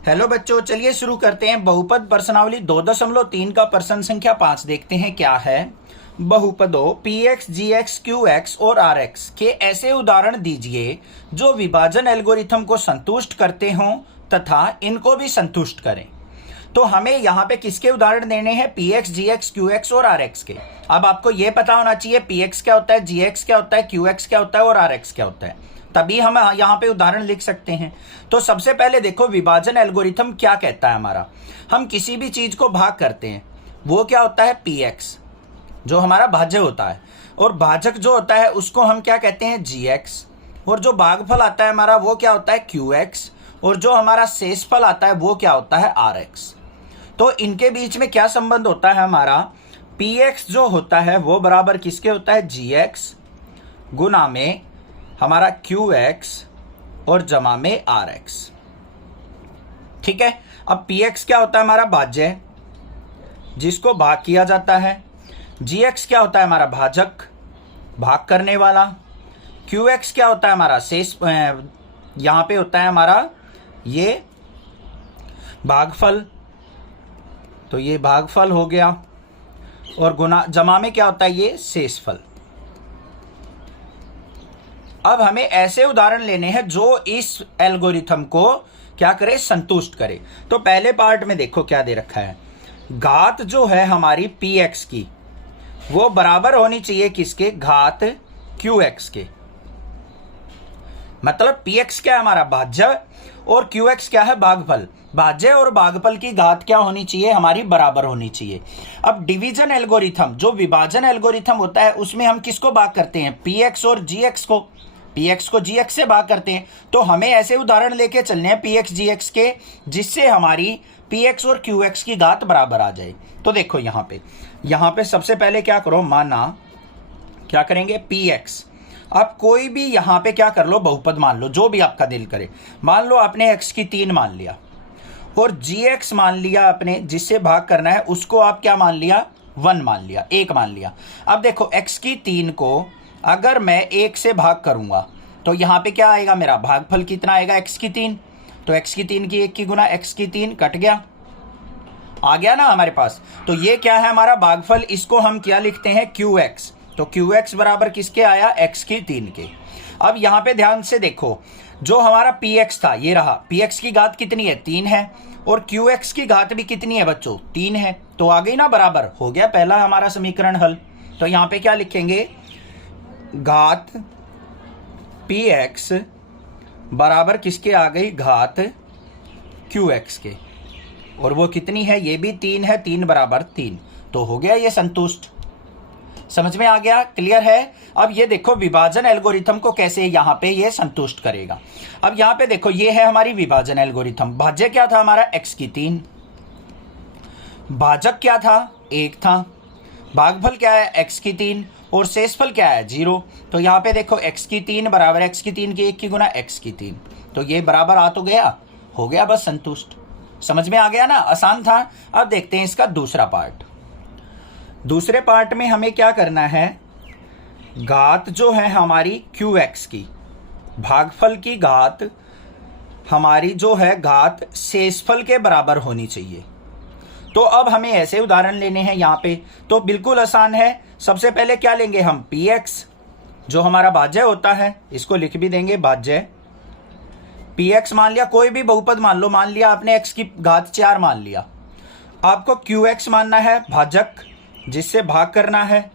Hello बच्चों, चलिए शुरू करते हैं। बहुपद प्रश्नावली 2.3 का प्रश्न संख्या 5 देखते हैं क्या है। बहुपदों px, gx, qx और rx के ऐसे उदाहरण दीजिए जो विभाजन एल्गोरिथम को संतुष्ट करते हों तथा इनको भी संतुष्ट करें। तो हमें यहाँ पे किसके उदाहरण देने हैं? px, gx, qx और rx के। अब आपको ये पता होना चाहिए px क्या होता है, gx क्या होता है, qx क्या होता है और rx क्या होता है, तभी हम यहाँ पे उदाहरण लिख सकते हैं। तो सबसे पहले देखो विभाजन एल्गोरिथम क्या कहता है हमारा। हम किसी भी चीज को भाग करते हैं, वो क्या होता है? px, जो हमारा भाज्य होता है, और भाजक जो होता है उसको हम क्या कहते हैं? gx, और जो भागफल आता है हमारा वो क्या होता है? qx, और जो हमारा शेषफल आता है वो क्या होता है? rx। तो इनके बीच में क्या संबंध होता है हमारा? px जो होता है वो बराबर किसके होता है? gx गुना में हमारा qx और जमा में rx। ठीक है। अब px क्या होता है? हमारा भाज्य जिसको भाग किया जाता है। gx क्या होता है? हमारा भाजक, भाग करने वाला। qx क्या होता है? हमारा शेष, यहां पे होता है हमारा ये भागफल, तो ये भागफल हो गया, और गुना जमा में क्या होता है? ये शेषफल। अब हमें ऐसे उदाहरण लेने हैं जो इस एल्गोरिथम को क्या करे? संतुष्ट करे। तो पहले पार्ट में देखो क्या दे रखा है। घात जो है हमारी px की वो बराबर होनी चाहिए किसके? घात qx के। मतलब px क्या है? हमारा भाज्य, और qx क्या है? भागफल। भाज्य और भागफल की घात क्या होनी चाहिए? हमारी बराबर होनी चाहिए। अब डिवीजन एल्गोरिथम, जो विभाजन एल्गोरिथम होता है, उसमें हम किसको भाग करते हैं? px और gx को। px को gx से भाग करते हैं। तो हमें ऐसे उदाहरण लेके चलने हैं px gx के जिससे हमारी px और qx की घात बराबर आ जाए। तो देखो यहाँ पे सबसे पहले क्या करो, माना क्या करेंगे? px। आप कोई भी यहाँ पे क्या कर लो? बहुपद मान लो, जो भी आपका दिल करे। मान लो आपने x की 3 मान लिया, और gx मान लिया आपने, जिससे भाग करना है उसको आप क्या मान लिया? 1 मान लिया, 1 मान लिया। अब देखो x की 3 को अगर मैं 1 से भाग करूंगा तो यहाँ पे क्या आएगा? मेरा भागफल कितना आएगा? x की 3। तो x की 3 की 1 की गुना x की 3 कट गया, आ गया ना हमारे पास। तो ये क्या है? हमारा भागफल। इसको हम क्या लिखते हैं? qx। तो qx बराबर किसके आया? x की 3 के। अब यहाँ पे ध्यान से देखो, जो हमारा px था ये रहा। px की घात कितनी है? 3 है, और qx की घात भी कितनी है बच्चों? 3 है। तो आ गई ना, बराबर हो गया पहला हमारा समीकरण हल। तो यहाँ पे क्या लिखेंगे? घात px बराबर किसके आ गई? घात qx के, और वो कितनी है? ये भी 3 है, 3 बराबर 3। तो हो गया ये संतुष्ट। समझ में आ गया? क्लियर है? अब ये देखो विभाजन एल्गोरिथम को कैसे यहाँ पे ये संतुष्ट करेगा। अब यहाँ पे देखो ये है हमारी विभाजन एल्गोरिथम। भाज्य क्या था हमारा? x की 3। भाजक क्या था? 1 था। भागफल क्या है? x की 3, और शेषफल क्या है? 0। तो यहाँ पे देखो x की 3 बराबर x की 3 की 1 की गुना x की 3। तो ये बराबर आ तो गया, हो गया बस संतुष्ट। समझ में आ गया ना? आसान था। अब देखते हैं इसका दूसरा पार्ट। दूसरे पार्ट में हमें क्या करना है? घात जो है हमारी qx की, भागफल की घात हमारी जो है घात शेषफल के बराबर होनी चाहिए। तो अब हमें ऐसे उदाहरण लेने हैं यहाँ पे। तो बिल्कुल आसान है। सबसे पहले क्या लेंगे हम? px जो हमारा भाज्य होता है, इसको लिख भी देंगे भाज्य। px मान लिया, कोई भी बहुपद मान लो, मान लिया आपने x की घात 4 मान लिया। आपको qx मानना है भाजक, जिससे भाग करना है।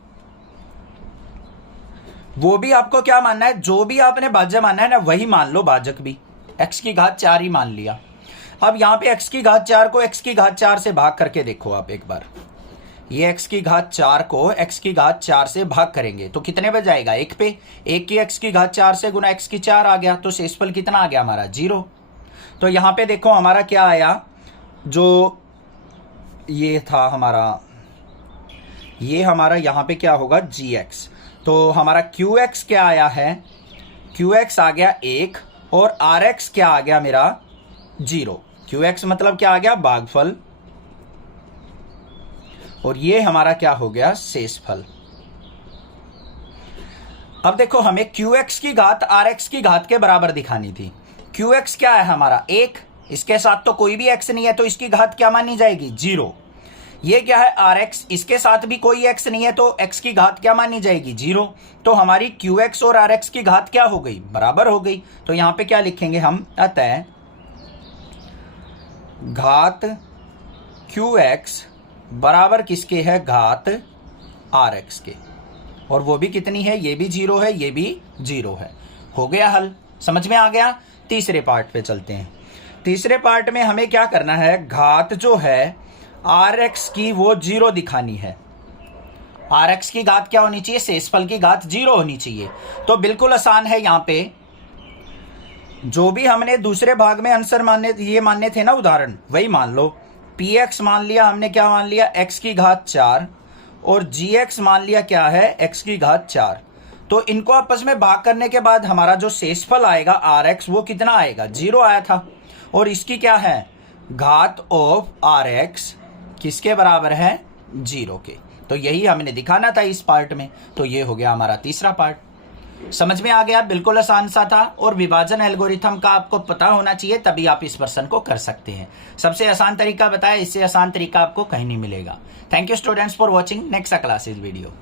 वो भी आपको क्या मानना है? जो भी आपने भाज्य मानना है ना, वही मान लो भाजक भी। x की घात 4 ही मान लिया। अब यहाँ पे x की घात 4 को x की घात 4 से भाग करके देखो आप एक बार। ये x की घात 4 को x की घात 4 से भाग करेंगे तो कितने पे जाएगा? 1 पे। 1 की x की घात 4 से गुना x की 4 आ गया, तो शेषफल कितना आ गया हमारा? 0। तो यहाँ पे देखो हमारा क्या आया? जो ये था हमारा, ये हमारा यहाँ पे क्या होगा? gx। तो हमारा qx क्या आया है? qx आ गया 1, और rx क्या आ गया मेरा? 0। qx मतलब क्या आ गया? भागफल, और ये हमारा क्या हो गया? शेषफल। अब देखो हमें qx की घात rx की घात के बराबर दिखानी थी। qx क्या है हमारा? 1, इसके साथ तो कोई भी x नहीं है, तो इसकी घात क्या मानी जाएगी? 0। ये क्या है? rx, इसके साथ भी कोई x नहीं है, तो x की घात क्या मानी जाएगी? 0। तो हमारी qx और rx की घात क्या हो गई? बराबर हो गई। तो यहां पे क्या लिखेंगे हम? अतः घात qx बराबर किसके है? घात rx के। और वो भी कितनी है? ये भी 0 है, ये भी 0 है। हो गया हल। समझ में आ गया? तीसरे पार्ट पे चलते हैं। तीसरे पार्ट में हमें क्या करना है? घात जो है rx की वो 0 दिखानी है। rx की घात क्या होनी चाहिए? शेषफल की घात 0 होनी चाहिए। तो बिल्कुल आसान है। यहां पे जो भी हमने दूसरे भाग में आंसर मानने थे ना, उदाहरण, वही मान लो। px मान लिया हमने, क्या मान लिया? x की घात 4, और gx मान लिया क्या है? x की घात 4। तो इनको आपस में भाग करने के बाद हमारा जो शेषफल आएगा rx, वो कितना आएगा? 0 आया था। और इसकी क्या है? घात ऑफ rx किसके बराबर है? 0 के। तो यही हमने दिखाना था इस पार्ट में। तो ये हो गया हमारा तीसरा पार्ट। समझ में आ गया? बिल्कुल आसान सा था। और विभाजन एल्गोरिथम का आपको पता होना चाहिए, तभी आप इस प्रश्न को कर सकते हैं। सबसे आसान तरीका बताया, इससे आसान तरीका आपको कहीं नहीं मिलेगा। Thank you students for watching next classes video.